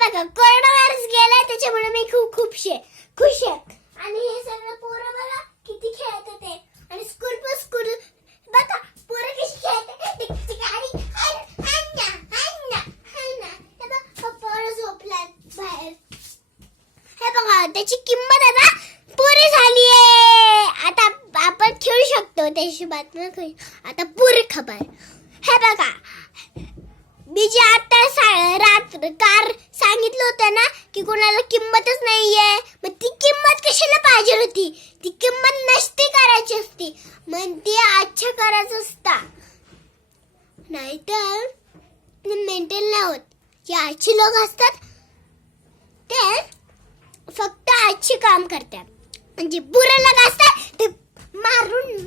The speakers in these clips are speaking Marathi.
बघा कोरोना व्हायरस गेलाय त्याच्यामुळे मी खूप खुश आहे. आणि हे सगळं पोरं बघा किती खेळत होते आणि स्कूल बघा पोरं कशी खेळत होते गाडी पोरं झोपल्यात बाहेर. हे बघा त्याची किंमत आता पुरी झालीये. आता आपण खेळू शकतो त्याची बातमी आता पुरी खबर. हे बघा मी जे आता कार सांगितलं होतं ना की कोणाला किंमतच नाहीये, मग ती किंमत कशाला पाहिजे होती? ती किंमत नसती करायची असती, मग ती अच्छा करायचं असता. नाहीतर मेंटेन नाही होत. जे अच्छे लोक असतात ते फक्त अच्छे काम करतात, म्हणजे बुरे लोक असतात ते मारून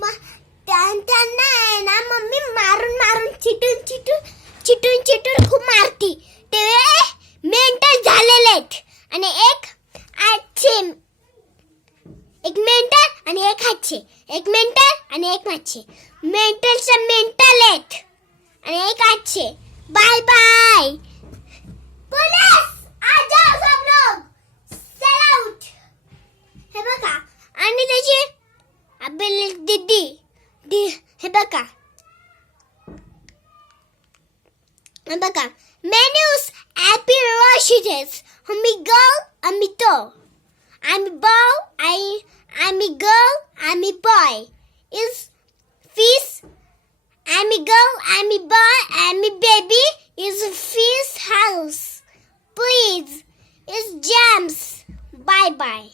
त्यांना आहे ना मम्मी मारून चिटून खूप मारती. ते मेंटल झालेले आहेत. आणि एक मेंटल आणि एक अच्छे, एक मेंटल आणि एक अच्छे. मेंटलचे मेंटल आहेत आणि एक अच्छे. Bye bye. पुलिस आ जाओ सब लोग, सेल आउट. हे बघा आणि त्याची दीदी हे बघा menus happy rushes. Amigo, amito. I'm boy, I'm a girl, I'm a boy. Is fish. I'm a girl, I'm a boy, I'm a baby. Is fish house. Please. Is jams. Bye bye.